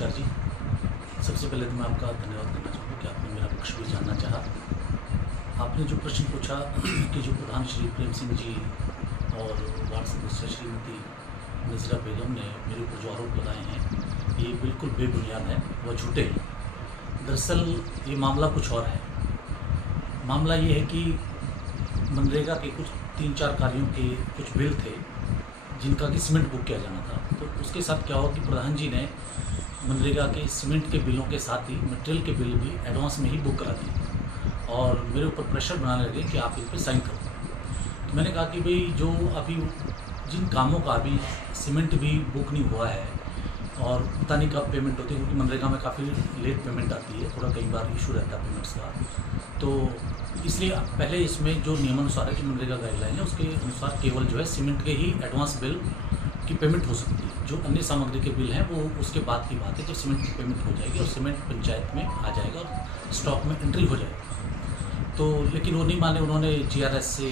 नमस्कार जी। सबसे पहले तो मैं आपका धन्यवाद करना चाहूँगा कि आपने मेरा पक्ष भी जानना चाहा। आपने जो प्रश्न पूछा कि जो प्रधान श्री प्रेम सिंह जी और वार्ड सदस्य श्रीमती नज़ीरा बेगम ने मेरे ऊपर जो आरोप लगाए हैं ये बिल्कुल बेबुनियाद है, वह झूठे हैं। दरअसल ये मामला कुछ और है। मामला ये है कि मनरेगा के कुछ 3-4 कार्यों के कुछ बिल थे जिनका कि सीमेंट बुक किया जाना था। तो उसके साथ क्या हुआ कि प्रधान जी ने मनरेगा के सीमेंट के बिलों के साथ ही मटेरियल के बिल भी एडवांस में ही बुक करा दिए और मेरे ऊपर प्रेशर बनाने लगे कि आप इन पर साइन करो। तो मैंने कहा कि भाई जो अभी जिन कामों का अभी सीमेंट भी बुक नहीं हुआ है और पता नहीं कब पेमेंट होती है, क्योंकि मनरेगा में काफ़ी लेट पेमेंट आती है, थोड़ा कई बार इशू रहता है पेमेंट्स का। तो इसलिए पहले इसमें जो नियमानुसार है, जो मनरेगा गाइडलाइन है उसके अनुसार केवल जो है सीमेंट के ही एडवांस बिल की पेमेंट हो सकती है। जो अन्य सामग्री के बिल हैं वो उसके बाद की बात है, जब सीमेंट की पेमेंट हो जाएगी और सीमेंट पंचायत में आ जाएगा और स्टॉक में एंट्री हो जाएगी। तो लेकिन वो नहीं माने, उन्होंने GRS से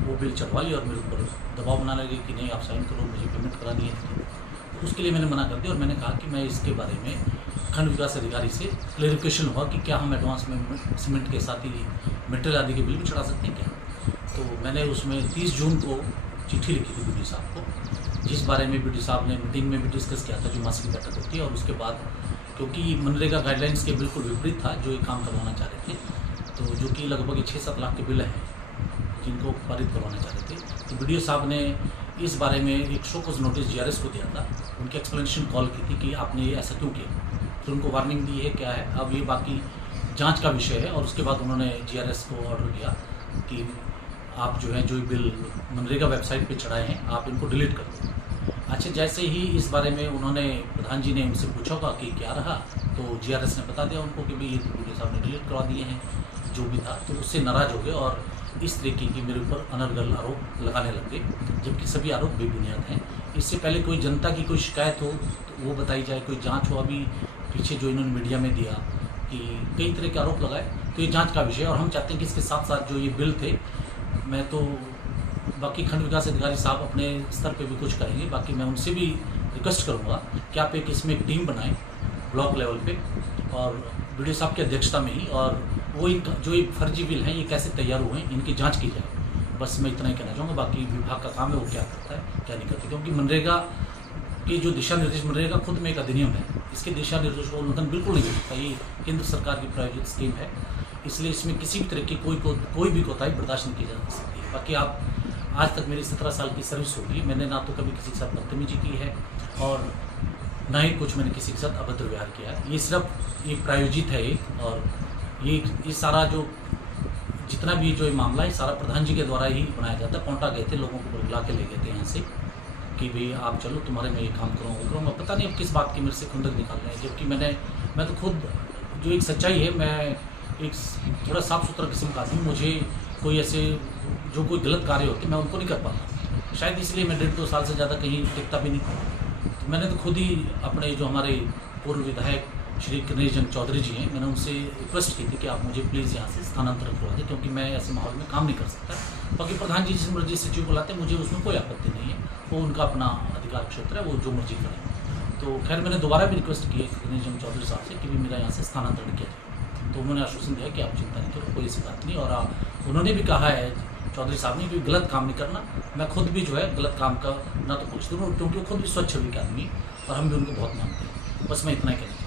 वो बिल चढ़वा लिया और मेरे ऊपर दबाव बनाने लगे कि नहीं आप साइन करो, मुझे पेमेंट करानी है। तो उसके लिए मैंने मना कर दिया और मैंने कहा कि मैं इसके बारे में खंड विकास अधिकारी से क्लेरिफिकेशन हुआ कि क्या हम एडवांस में सीमेंट के साथ ही मटेरियल आदि के बिल भी चढ़ा सकते हैं क्या। तो मैंने उसमें 30 जून को चिट्ठी लिखी थी BDO साहब को, जिस बारे में BDO साहब ने मीटिंग में भी डिस्कस किया था, जो मासिक बैठक होती है। और उसके बाद क्योंकि मनरेगा गाइडलाइंस के बिल्कुल विपरीत था जो ये काम करवाना चाह रहे थे, तो जो कि लगभग 6-7 लाख के बिल हैं जिनको पारित करवाना चाह रहे थे, तो BDO साहब ने इस बारे में एक शोकॉज नोटिस GRS को दिया था। उनकी एक्सप्लेनेशन कॉल की थी कि आपने ये ऐसा क्यों किया, फिर उनको वार्निंग दी है क्या है, अब ये बाकी जांच का विषय है। और उसके बाद उन्होंने GRS को ऑर्डर किया कि आप जो है जो बिल मनरेगा वेबसाइट पे चढ़ाए हैं आप इनको डिलीट कर दो। अच्छा, जैसे ही इस बारे में उन्होंने प्रधान जी ने उनसे पूछा होगा कि क्या रहा, तो GRS ने बता दिया उनको कि भाई ये तो BDO साहब ने डिलीट करवा दिए हैं जो भी था। तो उससे नाराज़ हो गए और इस तरीके की मेरे ऊपर अनर्गल आरोप लगाने लग गए, जबकि सभी आरोप बेबुनियाद हैं। इससे पहले कोई जनता की कोई शिकायत हो तो वो बताई जाए, कोई जांच हो। अभी पीछे जो इन्होंने मीडिया में दिया कि कई तरह के आरोप लगाए, तो ये जांच का विषय है। और हम चाहते हैं कि इसके साथ साथ जो ये बिल थे, मैं तो बाकी खंड विकास अधिकारी साहब अपने स्तर पे भी कुछ करेंगे, बाकी मैं उनसे भी रिक्वेस्ट करूँगा कि आप इसमें एक टीम बनाएं ब्लॉक लेवल पे और BDO साहब की अध्यक्षता में ही, और वो जो ये फर्जी बिल हैं ये कैसे तैयार हुए हैं इनकी जांच की जाए। बस मैं इतना ही कहना चाहूँगा। बाकी विभाग का काम है वो क्या करता है क्या नहीं करता, क्योंकि मनरेगा के जो दिशा निर्देश, मनरेगा खुद में एक अधिनियम है, इसके दिशा निर्देशों का उल्लंघन बिल्कुल नहीं हो सकता। ये केंद्र सरकार की प्रायोजित स्कीम है, इसलिए इसमें किसी भी तरह की कोई भी कोताही बर्दाश्त नहीं की जा सकती है। बाकी आप आज तक मेरी 17 साल की सर्विस होगी, मैंने ना तो कभी किसी के साथ बदतमीजी की है और ना ही कुछ मैंने किसी के साथ अभद्र व्यवहार किया है। ये सिर्फ ये प्रायोजित है एक, और ये सारा जो जितना भी जो ये मामला है सारा प्रधान जी के द्वारा ही बनाया जाता है। पौंटा गए थे, लोगों को बुला के ले गए थे यहाँ से कि भाई आप चलो तुम्हारे में ये काम करूँगा। पता नहीं अब किस बात की मेरे से खुंदक निकाल रहे हैं, जबकि मैं तो खुद जो एक सच्चाई है, मैं एक थोड़ा साफ़ सुथरा किस्म का आदमी, मुझे कोई ऐसे जो कोई गलत कार्य होते मैं उनको नहीं कर पाता। शायद इसलिए मैं 1.5-2 साल से ज़्यादा कहीं टिकता भी नहीं था। तो मैंने तो खुद ही अपने जो हमारे पूर्व विधायक श्री गणेश चंद चौधरी जी हैं, मैंने उनसे रिक्वेस्ट की थी कि आप मुझे प्लीज़ यहाँ से स्थानांतरित करवा दें, क्योंकि मैं ऐसे माहौल में काम नहीं कर सकता। बाकी प्रधान जी जिस मर्जी सचिव बुलाते हैं मुझे उसमें कोई आपत्ति नहीं है, वो उनका अपना अधिकार क्षेत्र है, वो जो मर्जी करें। तो खैर मैंने दोबारा भी रिक्वेस्ट की है गणेश चंद चौधरी साहब से कि भी मेरा यहाँ से स्थानांतरण किया जाए। तो उन्होंने आश्वासन दिया कि आप चिंता नहीं करो, कोई ऐसी बात नहीं। और उन्होंने भी कहा है चौधरी साहब ने कि गलत काम नहीं करना। मैं खुद भी जो है गलत काम का ना तो पूछती हूँ, क्योंकि वो खुद भी स्वच्छ छवि के आदमी और हम भी उनको बहुत मानते हैं। बस मैं इतना ही कहना